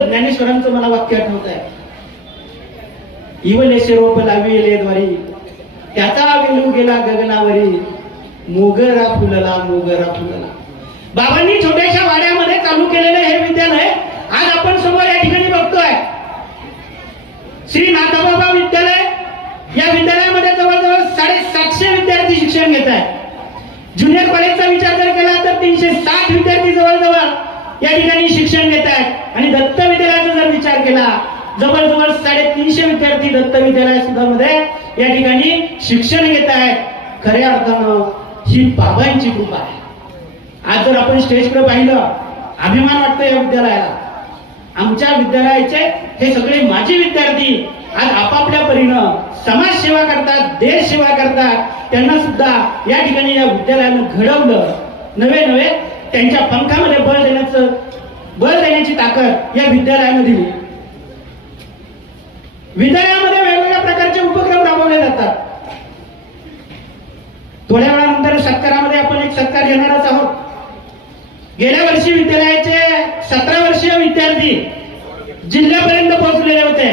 ज्ञानेश्वरांचं मला वाक्य आठवत आहे. इवलेशे रोप लाविले द्वारी त्याचा विलू गेला गगनावरी मोगरा फुलला मोगरा फुलला. बाबांनी छोट्याशा वाड्यामध्ये चालू केलेलं हे विद्यालय आज आपण समोर या ठिकाणी बघतोय. श्री नाथाबाबा विद्यालय या विद्यालयामध्ये जवळजवळ साडेसातशे विद्यार्थी शिक्षण घेत आहेत. ज्युनियर कॉलेजचा विचार जर केला तर तीनशे साठ विद्यार्थी जवळजवळ या ठिकाणी शिक्षण घेत आणि दत्त विद्यालयाचा जर विचार केला जवळजवळ साडेतीनशे विद्यार्थी दत्त विद्यालय सुद्धा मध्ये या ठिकाणी शिक्षण घेत आहेत. खऱ्या अर्थानं ही बाबांची कृपा आहे. आज जर आपण स्टेजकडे पाहिलं अभिमान वाटतो या विद्यालयाला. आमच्या विद्यालयाचे हे सगळे माजी विद्यार्थी आज आपापल्या परीनं समाज सेवा करतात देश सेवा करतात. त्यांना सुद्धा या ठिकाणी या विद्यालयानं घडवलं. नवे नवे त्यांच्या पंखामध्ये बळ देण्याचं बळ देण्याची ताकद या विद्यालयानं दिली विद्यालयामध्ये वेगवेगळ्या प्रकारचे उपक्रम राबवले जातात. थोड्या वेळानंतर सत्कारामध्ये आपण एक सत्कार घेणारच आहोत. गेल्या वर्षी विद्यालयाचे सतरा वर्षीय विद्यार्थी जिल्ह्यापर्यंत पोहोचलेले होते.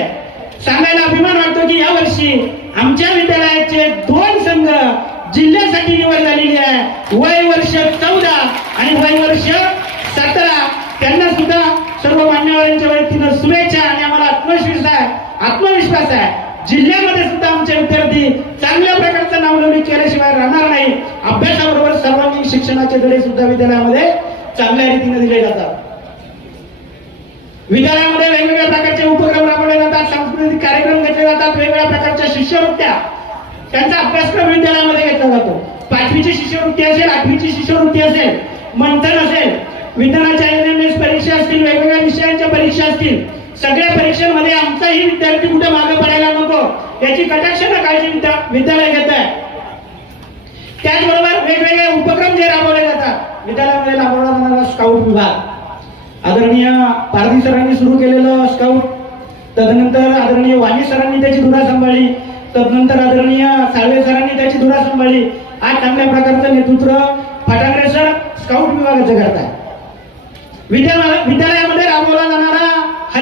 सांगायला अभिमान वाटतो की या वर्षी आमच्या विद्यालयाचे दोन संघ जिल्ह्यासाठी निवड झालेली आहे. वय वर्ष चौदा आणि वय वर्ष सतरा त्यांना सुद्धा सर्व मान्यवरांच्या वतीनं शुभेच्छा आणि आम्हाला आत्मविश्वास आहे आत्मविश्वास आहे. जिल्ह्यामध्ये सुद्धा आमचे विद्यार्थी चांगल्या प्रकारचं नावनोंदणी केल्याशिवाय राहणार नाही. अभ्यासाबरोबर सर्वांगीण शिक्षणाचे धडे सुद्धा विद्यालयामध्ये चांगल्या रीतीने दिले जातात. विद्यालयामध्ये वेगवेगळ्या प्रकारचे उपक्रम राबवले जातात सांस्कृतिक कार्यक्रम घेतले जातात वेगवेगळ्या प्रकारच्या शिष्यवृत्त्या. त्यांचा अभ्यासक्रम विद्यालयामध्ये घेतला जातो. पाचवीची शिष्यवृत्ती असेल आठवीची शिष्यवृत्ती असेल मंथन असेल विज्ञानाच्या एन एस परीक्षा असतील वेगवेगळ्या विषयांच्या परीक्षा असतील सगळ्या परीक्षांमध्ये आमचाही विद्यार्थी कुठे मागे पडायला नको याची कटाक्षानं काळजी विद्यालय घेत आहे. त्याचबरोबर वेगवेगळे उपक्रम जे राबवले जातात विद्यालयामध्ये राबवला जाणारा स्काउट विभाग. आदरणीय पारधी सरांनी सुरू केलेलं स्काउट तदनंतर आदरणीय वाणी सरांनी त्याची धुरा सांभाळली तदनंतर आदरणीय साळवे सरांनी त्याची धुरा सांभाळली. आज चांगल्या प्रकारचं नेतृत्व फटांगरे सर स्काउट विभागाचं करताय. विद्यालयामध्ये राबवला जाणारा